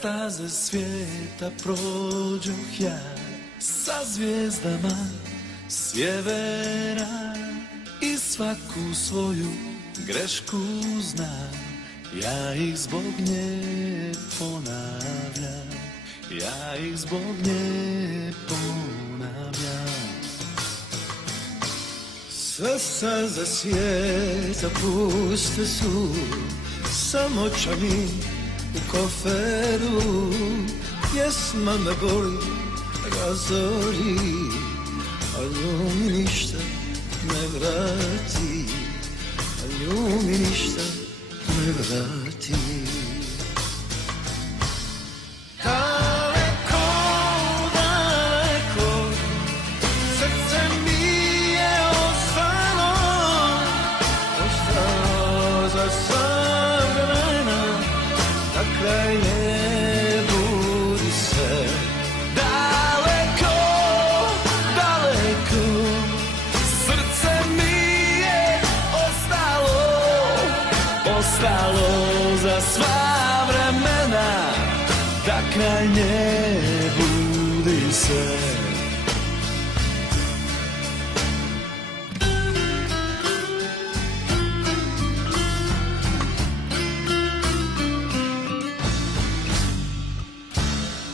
staze svijeta prođoh ja, sa zvijezdama sjevera, i svaku svoju grešku znam, ja ih zbog nje ponavljam, ja ih zbog nje ponavljam. Sve staze svijeta puste su, samo čani u koferu, pjesma me boli, razori, a nju mi ništa ne vrati, a nju mi ništa ne vrati. Daleko, daleko, srce mi je ostalo, ostalo za sva vremena, na kraj ne budi se. Daleko, daleko, srce mi je ostalo, ostalo za sva vremena, da kraj ne budi se.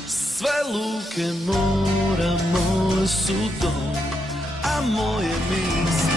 Sve luke mora moj su dom, a moje misli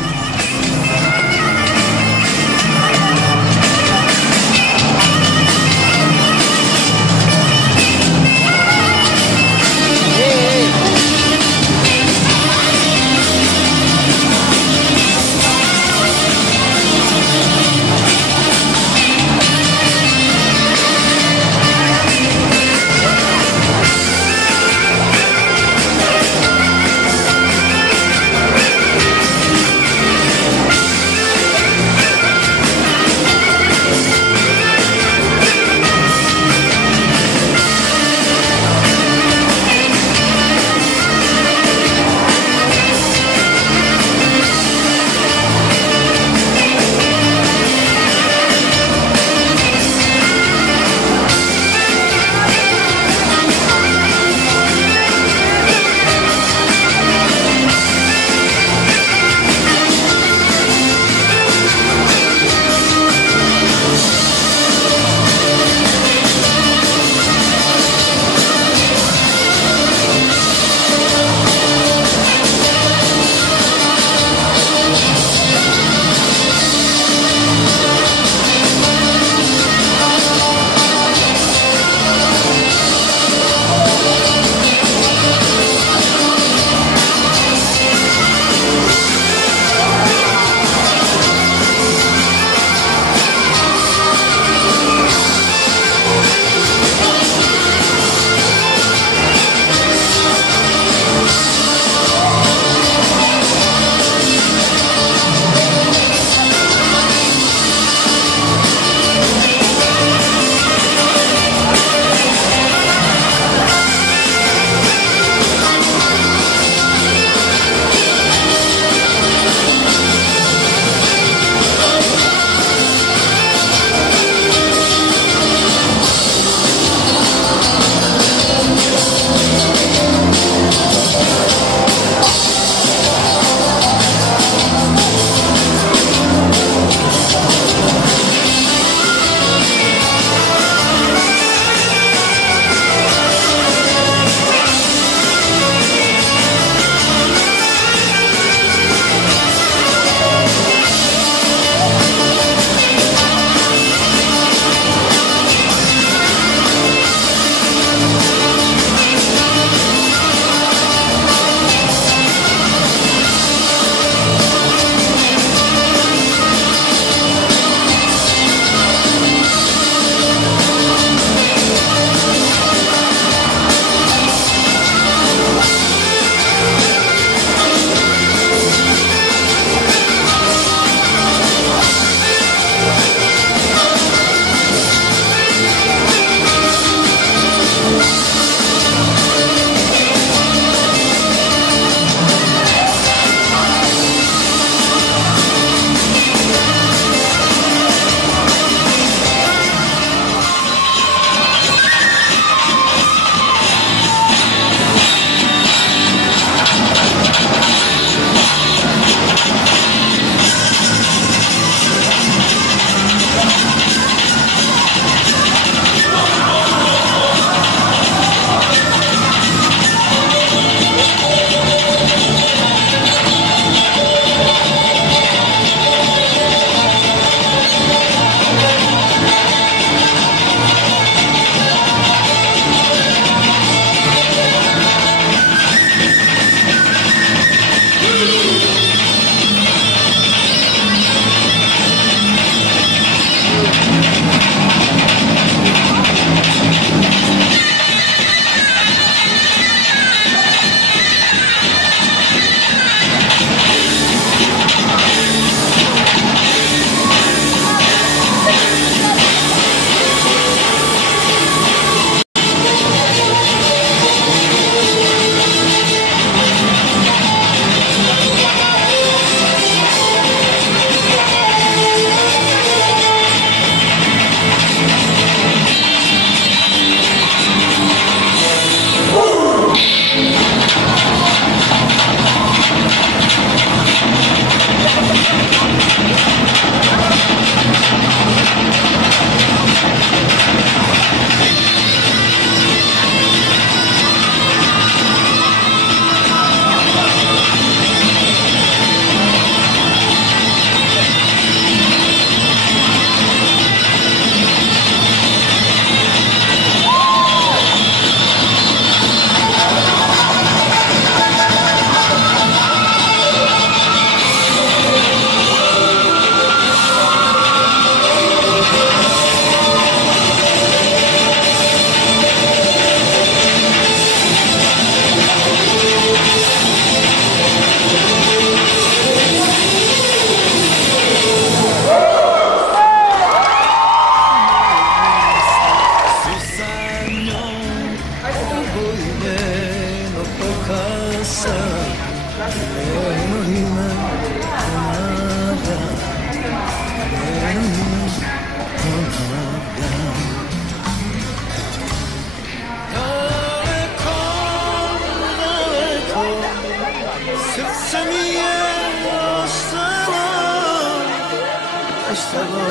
Ostalo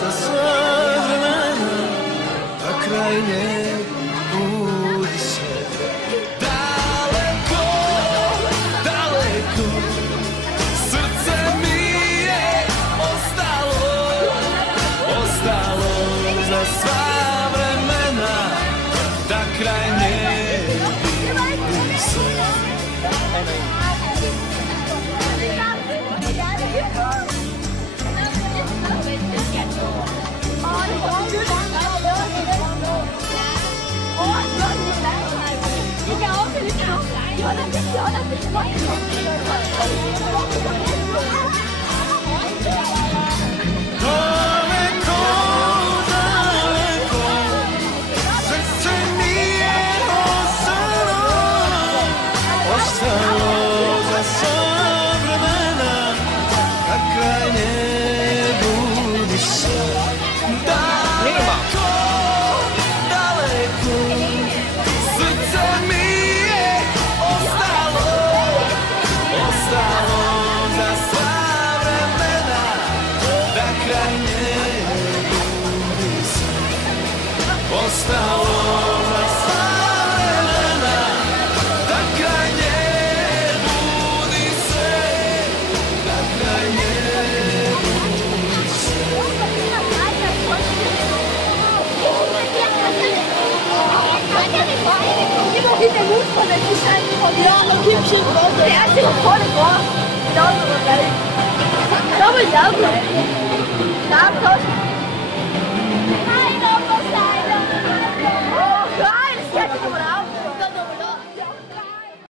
za sva vremena, a kraj nje budi se. Daleko, daleko, srce mi je ostalo, ostalo za sva vremena, da kraj nje budi se. Daleko, daleko, srce mi je ostalo, ostalo za sva vremena, a kraj nje budi se. Daleko, daleko, srce mi je ostalo, ostalo za sva vremena, da kraj nje budi se. Ostalo za sva vremena, da kraj nje budi se, da kraj nje budi se. Det er nu for det er sandt for det er og kæmpe shit for det er til at få det godt. Der er noget. Der er noget. Der er noget.